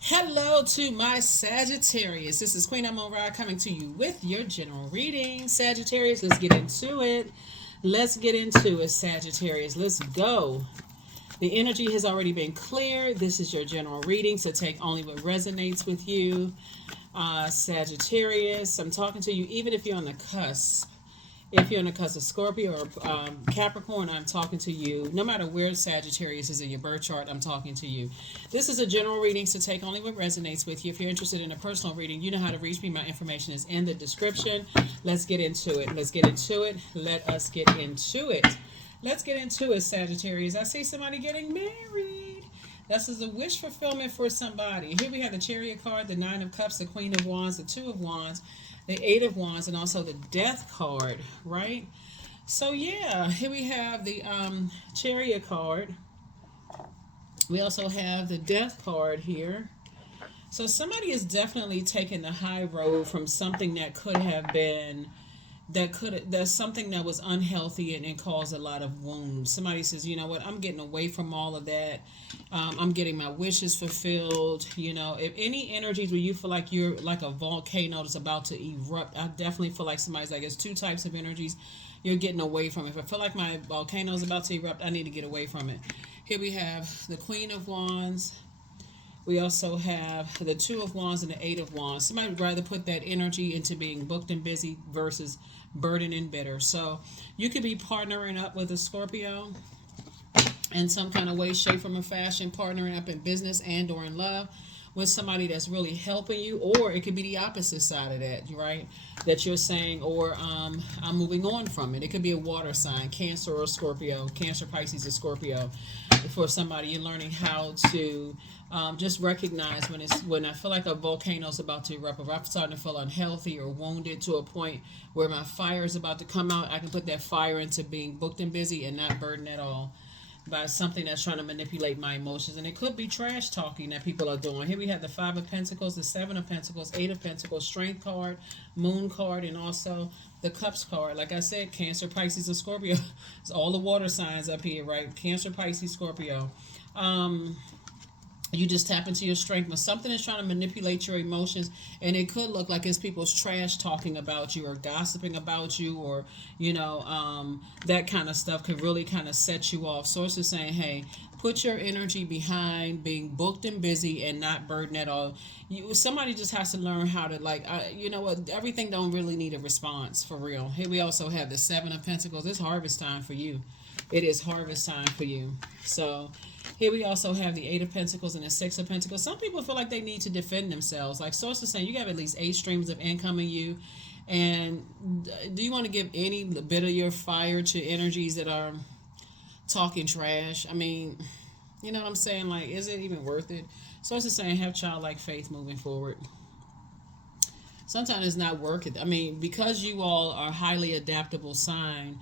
Hello to my Sagittarius. This is Queen Amun Ra coming to you with your general reading. Sagittarius, let's get into it. Let's get into it, Sagittarius. Let's go. The energy has already been cleared. This is your general reading, so take only what resonates with you. Sagittarius, I'm talking to you even if you're on the cusp. If you're in the cusp of Scorpio or Capricorn, I'm talking to you. No matter where Sagittarius is in your birth chart, I'm talking to you. This is a general reading, so take only what resonates with you. If you're interested in a personal reading, you know how to reach me. My information is in the description. Let's get into it. Let's get into it. Let us get into it. Let's get into it, Sagittarius. I see somebody getting married. This is a wish fulfillment for somebody. Here we have the Chariot card, the Nine of Cups, the Queen of Wands, the Two of Wands, the Eight of Wands, and also the Death card, right? So yeah, here we have the Chariot card. We also have the Death card here. So somebody is definitely taking the high road from something that could have been that's something that was unhealthy and caused a lot of wounds. Somebody says, you know what, I'm getting away from all of that. I'm getting my wishes fulfilled. You know, if any energies where you feel like you're like a volcano that's about to erupt, I definitely feel like somebody's like, it's two types of energies you're getting away from. If I feel like my volcano is about to erupt, I need to get away from it. Here we have the Queen of Wands. We also have the Two of Wands and the Eight of Wands. Somebody would rather put that energy into being booked and busy versus burdened and bitter. So you could be partnering up with a Scorpio in some kind of way, shape, form, or fashion, partnering up in business and or in love with somebody that's really helping you, or it could be the opposite side of that, right? That you're saying, or I'm moving on from it. It could be a water sign, Cancer or Scorpio, Cancer, Pisces, or Scorpio. For somebody, you're learning how to just recognize when I feel like a volcano is about to erupt, if I'm starting to feel unhealthy or wounded to a point where my fire is about to come out, I can put that fire into being booked and busy and not burdened at all by something that's trying to manipulate my emotions. And it could be trash talking that people are doing. Here we have the Five of Pentacles, the Seven of Pentacles, Eight of Pentacles, Strength card, Moon card, and also the Cups card. Like I said, Cancer, Pisces, and Scorpio. It's all the water signs up here, right? Cancer, Pisces, Scorpio. You just tap into your strength when something is trying to manipulate your emotions, and it could look like it's people's trash talking about you or gossiping about you, or that kind of stuff could really kind of set you off. Source is saying, hey, put your energy behind being booked and busy and not burdened at all. Somebody just has to learn how to, like, you know what, everything don't really need a response, for real. Here we also have the Seven of Pentacles. It's harvest time for you. It is harvest time for you. So here we also have the Eight of Pentacles and the Six of Pentacles. Some people feel like they need to defend themselves. Like source is saying, you have at least 8 streams of income in you. And do you want to give any bit of your fire to energies that are talking trash? I mean, you know what I'm saying? Like, is it even worth it? Source is saying, have childlike faith moving forward. Sometimes it's not worth it. I mean, because you all are a highly adaptable sign,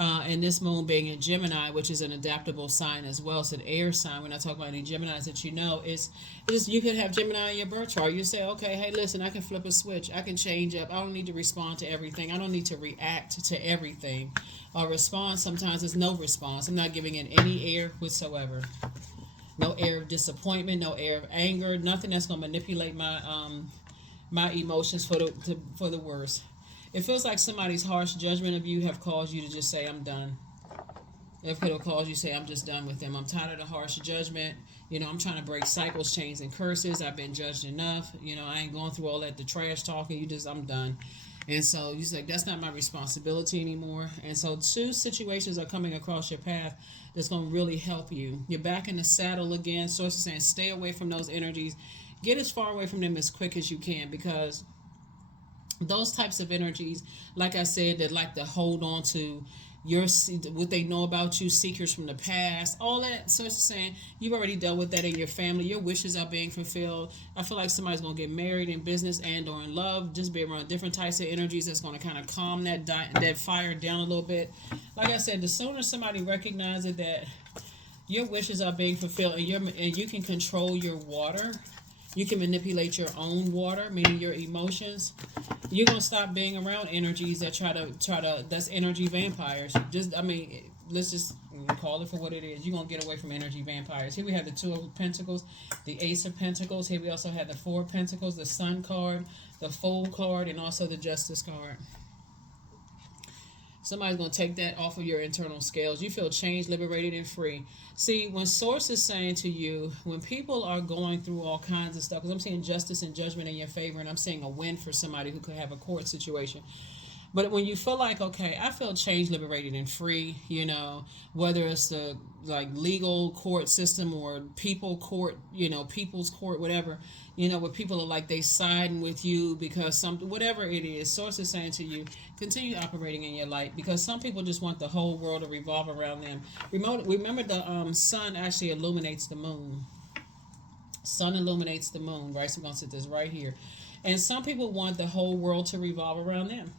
and this moon being in Gemini, which is an adaptable sign as well. It's an air sign. We're not talking about any Geminis that you know. It's you could have Gemini in your birth chart. You say, okay, hey, listen, I can flip a switch. I can change up. I don't need to respond to everything. I don't need to react to everything. A response sometimes is no response. I'm not giving in any air whatsoever. No air of disappointment. No air of anger. Nothing that's going to manipulate my emotions for the worst. It feels like somebody's harsh judgment of you have caused you to just say, I'm done. It could have caused you to say, I'm just done with them. I'm tired of the harsh judgment. I'm trying to break cycles, chains, and curses. I've been judged enough. I ain't going through all that, the trash talking. I'm done. And so you say, that's not my responsibility anymore. And so 2 situations are coming across your path that's going to really help you. You're back in the saddle again. Sources saying, stay away from those energies. Get as far away from them as quick as you can, because those types of energies, like I said, that like to hold on to what they know about you, secrets from the past, all that. So it's saying you've already dealt with that in your family. Your wishes are being fulfilled. I feel like somebody's going to get married in business and or in love. Just be around different types of energies that's going to kind of calm that fire down a little bit. Like I said, the sooner somebody recognizes that your wishes are being fulfilled, and you can control your water. You can manipulate your own water, meaning your emotions. You're gonna stop being around energies that try to that's energy vampires. Let's just call it for what it is. You're going to get away from energy vampires. Here we have the Two of Pentacles, the Ace of Pentacles. Here we also have the Four of Pentacles, the Sun card, the Fool card, and also the Justice card. Somebody's going to take that off of your internal scales. You feel changed, liberated, and free. See, when Source is saying to you, when people are going through all kinds of stuff, because I'm seeing justice and judgment in your favor, and I'm seeing a win for somebody who could have a court situation. But when you feel like, okay, I feel changed, liberated, and free, you know, whether it's the like legal court system or people court, you know, people's court, whatever, you know, where people are like they siding with you because something, whatever it is, Source is saying to you, continue operating in your light, because some people just want the whole world to revolve around them. Remember the sun actually illuminates the moon. Sun illuminates the moon, right? So we're going to sit this right here. And some people want the whole world to revolve around them.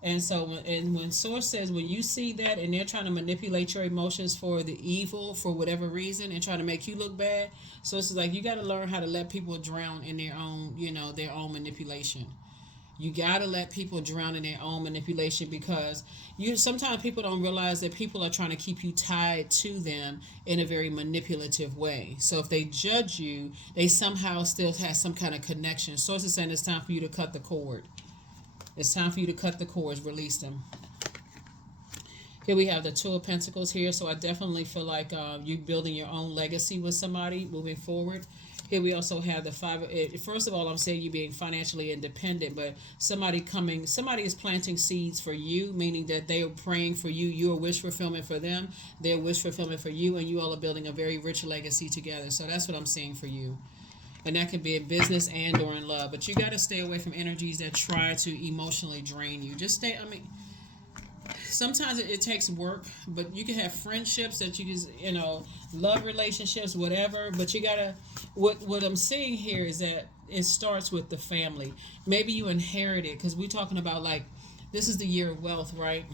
And so when Source says, when you see that and they're trying to manipulate your emotions for the evil, for whatever reason, and trying to make you look bad, so it's like you got to learn how to let people drown in their own, you know, their own manipulation. You got to let people drown in their own manipulation, because sometimes people don't realize that people are trying to keep you tied to them in a very manipulative way. So if they judge you, they somehow still have some kind of connection. Source is saying it's time for you to cut the cord. It's time for you to cut the cords, release them. Here we have the Two of Pentacles here. So I definitely feel like you building your own legacy with somebody moving forward. Here we also have the Five. First of all, I'm saying you being financially independent, but somebody is planting seeds for you, meaning that they are praying for you. Your wish fulfillment for them, their wish fulfillment for you, and you all are building a very rich legacy together. So that's what I'm seeing for you. And that can be in business and or in love. But you got to stay away from energies that try to emotionally drain you. Just stay, I mean, sometimes it takes work, but you can have friendships that you just, you know, love relationships, whatever. But you got to, what I'm seeing here is that it starts with the family. Maybe you inherited, because we're talking about like, this is the year of wealth, right?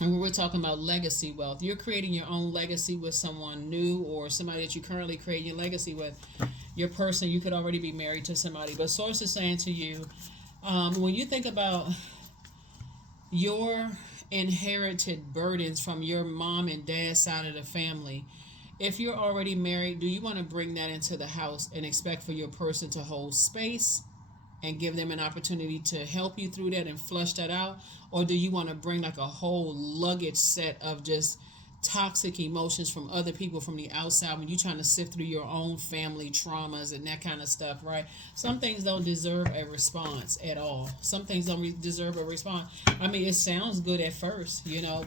And we're talking about legacy wealth. You're creating your own legacy with someone new or somebody that you currently creating your legacy with. Your person, you could already be married to somebody. But Source is saying to you, when you think about your inherited burdens from your mom and dad side of the family, if you're already married, do you want to bring that into the house and expect for your person to hold space and give them an opportunity to help you through that and flush that out? Or do you want to bring like a whole luggage set of just toxic emotions from other people from the outside when you're trying to sift through your own family traumas and that kind of stuff, right? Some things don't deserve a response at all. Some things don't deserve a response. I mean, it sounds good at first, you know,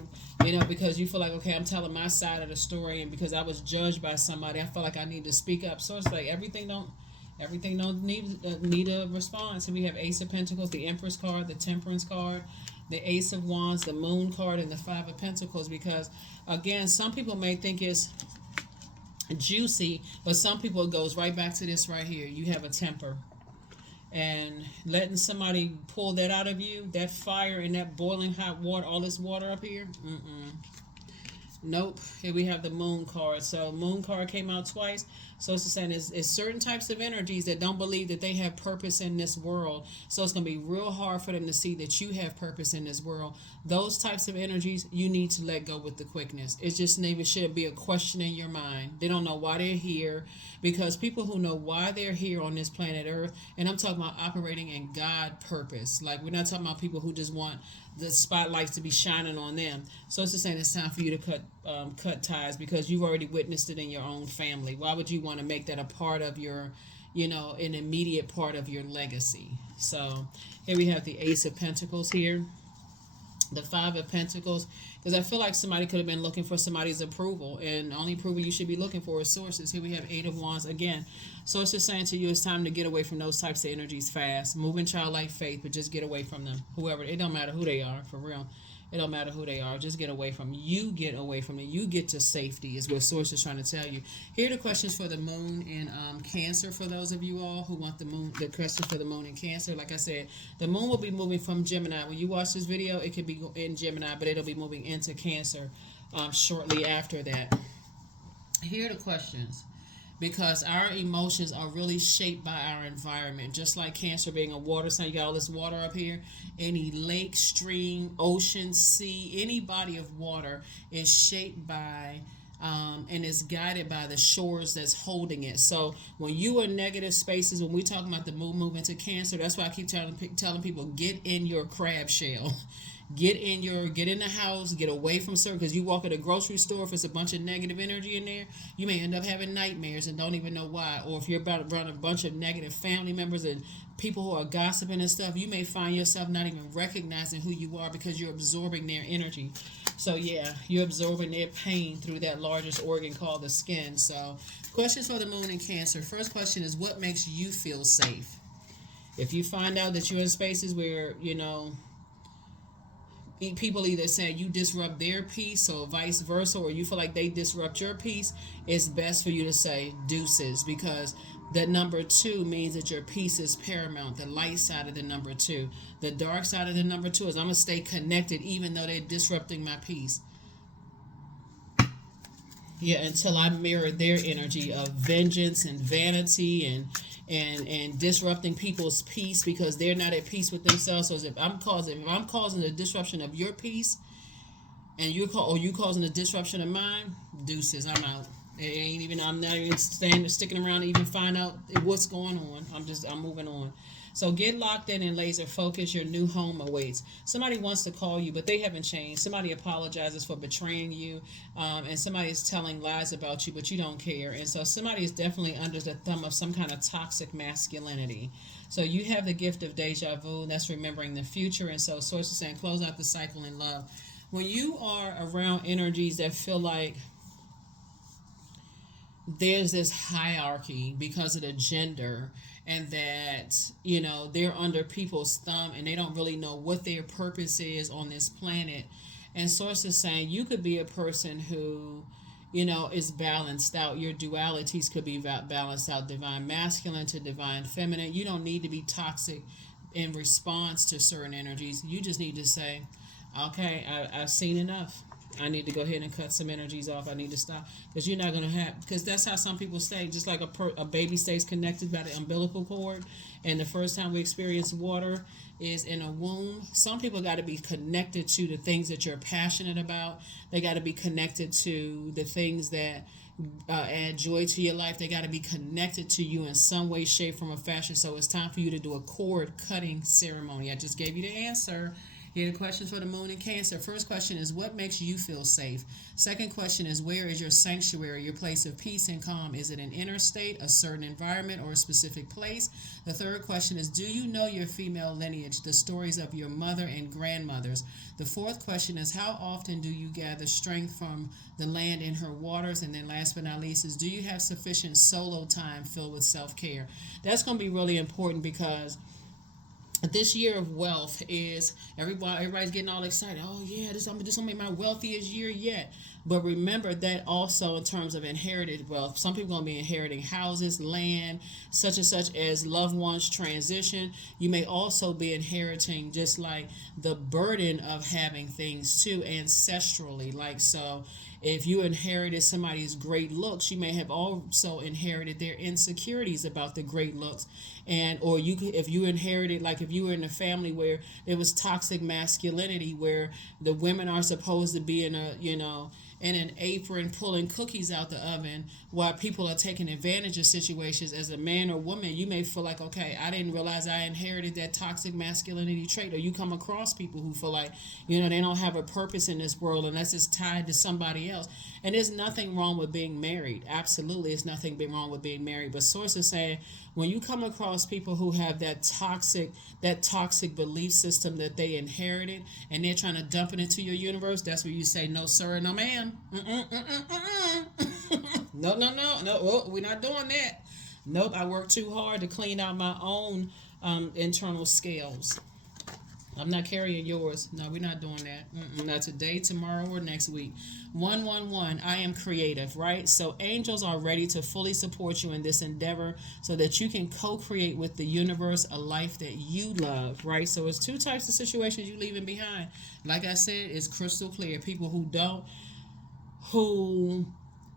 because you feel like, okay, I'm telling my side of the story, and because I was judged by somebody, I feel like I need to speak up. So it's like everything don't need a response. And we have Ace of Pentacles, the Empress card, the Temperance card, the Ace of Wands, the Moon card, and the Five of Pentacles. Because again, some people may think it's juicy, but some people, it goes right back to this right here. You have a temper, and letting somebody pull that out of you, that fire and that boiling hot water, all this water up here, nope. Here we have the Moon card. So Moon card came out twice. So it's saying it's certain types of energies that don't believe that they have purpose in this world. So it's going to be real hard for them to see that you have purpose in this world. Those types of energies, you need to let go with the quickness. It's just maybe shouldn't be a question in your mind. They don't know why they're here, because people who know why they're here on this planet Earth, and I'm talking about operating in God purpose. Like, we're not talking about people who just want the spotlights to be shining on them. So it's just saying it's time for you to cut ties, because you've already witnessed it in your own family. Why would you want to make that a part of your, an immediate part of your legacy? So here we have the Ace of Pentacles here, the Five of Pentacles, because I feel like somebody could have been looking for somebody's approval, and the only approval you should be looking for is Sources. Here we have Eight of Wands again. So it's just saying to you, it's time to get away from those types of energies fast. Move in childlike faith, but just get away from them. Whoever, it don't matter who they are, for real. It don't matter who they are. Just get away from them. You get away from them. You get to safety is what Source is trying to tell you. Here are the questions for the Moon in Cancer, for those of you all who want the Moon. The questions for the Moon in Cancer. Like I said, the Moon will be moving from Gemini. When you watch this video, it could be in Gemini, but it'll be moving into Cancer shortly after that. Here are the questions. because our emotions are really shaped by our environment. Just like Cancer being a water sign, you got all this water up here. Any lake, stream, ocean, sea, any body of water is shaped by and is guided by the shores that's holding it. So when you are in negative spaces, when we talk about the moon moving to Cancer, that's why I keep telling people, get in your crab shell. Get in the house, get away from certain, because you walk at a grocery store, if it's a bunch of negative energy in there, you may end up having nightmares and don't even know why. Or if you're about around a bunch of negative family members and people who are gossiping and stuff, you may find yourself not even recognizing who you are because you're absorbing their energy. So yeah, you're absorbing their pain through that largest organ called the skin. So questions for the moon in Cancer. First question is, what makes you feel safe? If you find out that you're in spaces where, people either say you disrupt their peace or vice versa, or you feel like they disrupt your peace, it's best for you to say deuces, because that number 2 means that your peace is paramount. The light side of the number 2. The dark side of the number 2 is I'm going to stay connected even though they're disrupting my peace. Yeah, until I mirror their energy of vengeance and vanity and disrupting people's peace because they're not at peace with themselves. So if I'm causing the disruption of your peace, and you causing the disruption of mine, deuces, I'm out. I'm not even sticking around to even find out what's going on. I'm moving on. So get locked in and laser focus. Your new home awaits. Somebody wants to call you, but they haven't changed. Somebody apologizes for betraying you, and somebody is telling lies about you, but you don't care. And so somebody is definitely under the thumb of some kind of toxic masculinity. So you have the gift of deja vu. That's remembering the future. And so Source is saying, close out the cycle in love. When you are around energies that feel like there's this hierarchy because of the gender, and that they're under people's thumb and they don't really know what their purpose is on this planet, and Source is saying you could be a person who is balanced out. Your dualities could be balanced out, divine masculine to divine feminine. You don't need to be toxic in response to certain energies. You just need to say, okay, I've seen enough. I need to go ahead and cut some energies off. I need to stop, because you're not going to have, because that's how some people stay, just like a baby stays connected by the umbilical cord. And the first time we experience water is in a womb. Some people got to be connected to the things that you're passionate about. They got to be connected to the things that add joy to your life. They got to be connected to you in some way, shape, form, or fashion. So it's time for you to do a cord cutting ceremony. I just gave you the answer. Here are the questions for the moon and Cancer. First question is, what makes you feel safe? Second question is, where is your sanctuary, your place of peace and calm? Is it an inner state, a certain environment, or a specific place? The third question is, do you know your female lineage, the stories of your mother and grandmothers? The fourth question is, how often do you gather strength from the land in her waters? And then last but not least is, do you have sufficient solo time filled with self-care? That's going to be really important, because this year of wealth is everybody's getting all excited. Oh yeah, this gonna make my wealthiest year yet. But remember that also in terms of inherited wealth, some people are gonna be inheriting houses, land, such and such as loved ones transition. You may also be inheriting just like the burden of having things too ancestrally. Like, so if you inherited somebody's great looks, you may have also inherited their insecurities about the great looks. And or if you inherited, like if you were in a family where there was toxic masculinity, where the women are supposed to be in an apron pulling cookies out the oven while people are taking advantage of situations, as a man or woman, you may feel like, okay, I didn't realize I inherited that toxic masculinity trait. Or you come across people who feel like, they don't have a purpose in this world unless it's tied to somebody else. And there's nothing wrong with being married. Absolutely, there's nothing wrong with being married. But Source is saying, when you come across people who have that toxic belief system that they inherited, and they're trying to dump it into your universe, that's where you say, no sir, no ma'am. No, we're not doing that. Nope, I worked too hard to clean out my own internal scales. I'm not carrying yours. No, we're not doing that. Not today, tomorrow, or next week. 111, I am creative, right? So angels are ready to fully support you in this endeavor so that you can co-create with the universe a life that you love, right? So it's two types of situations you're leaving behind. Like I said, it's crystal clear. People who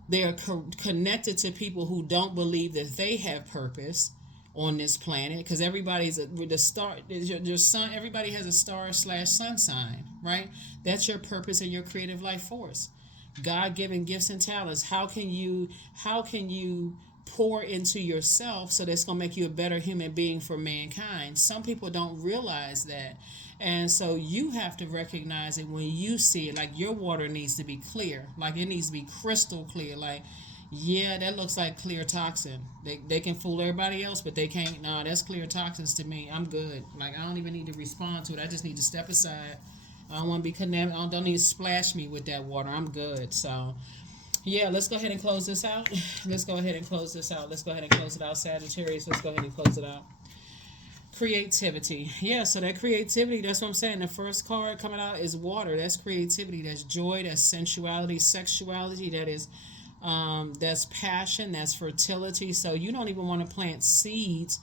They are connected to people who don't believe that they have purpose on this planet, because everybody's the star, your sun, everybody has a star slash sun sign, right? That's your purpose and your creative life force, God-given gifts and talents. How can you pour into yourself so that's going to make you a better human being for mankind? Some people don't realize that. And so you have to recognize it when you see it. Like, your water needs to be clear. Like, it needs to be crystal clear. Like, yeah, that looks like clear toxin. They can fool everybody else, but they can't. No, that's clear toxins to me. I'm good. Like, I don't even need to respond to it. I just need to step aside. I don't want to be connected. I don't need to splash me with that water. I'm good. So, yeah, let's go ahead and close this out. Let's go ahead and close this out. Let's go ahead and close it out, Sagittarius. Let's go ahead and close it out. Creativity. Yeah, so that creativity, that's what I'm saying. The first card coming out is water. That's creativity. That's joy. That's sensuality, sexuality. That's passion. That's fertility. So you don't even want to plant seeds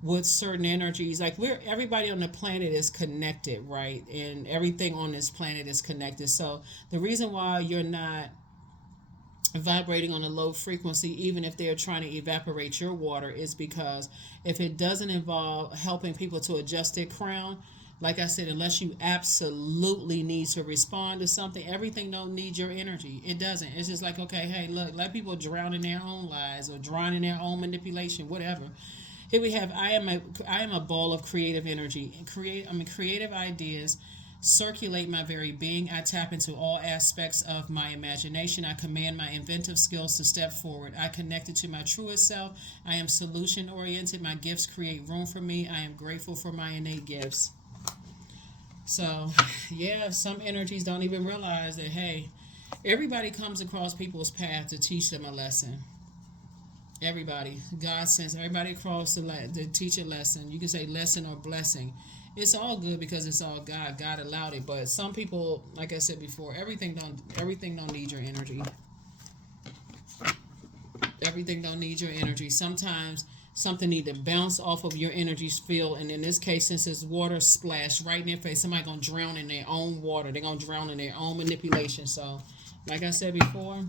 with certain energies. Like, everybody on the planet is connected, right? And everything on this planet is connected. So the reason why you're not vibrating on a low frequency, even if they're trying to evaporate your water, is because if it doesn't involve helping people to adjust their crown, like I said, unless you absolutely need to respond to something, everything don't need your energy. It doesn't. It's just like, okay, hey, look, let people drown in their own lies or drown in their own manipulation, whatever. Here we have, I am a ball of creative energy. Creative ideas circulate my very being. I tap into all aspects of my imagination. I command my inventive skills to step forward. I connected to my truest self. I am solution oriented. My gifts create room for me. I am grateful for my innate gifts. So, yeah, some energies don't even realize that, hey, everybody comes across people's path to teach them a lesson. Everybody. God sends everybody across to teach a lesson. You can say lesson or blessing. It's all good because it's all God. God allowed it. But some people, like I said before, everything don't need your energy. Everything don't need your energy. Sometimes something need to bounce off of your energy field, and in this case, since it's water, splash right in their face. Somebody gonna drown in their own water. They're gonna drown in their own manipulation. So, like I said before,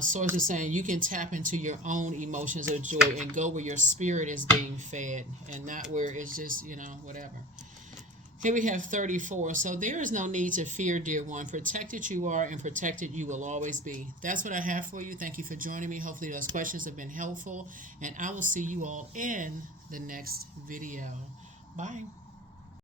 source is saying you can tap into your own emotions of joy and go where your spirit is being fed, and not where it's just, whatever. Here we have 34. So there is no need to fear, dear one. Protected you are, and protected you will always be. That's what I have for you. Thank you for joining me. Hopefully those questions have been helpful, and I will see you all in the next video. Bye.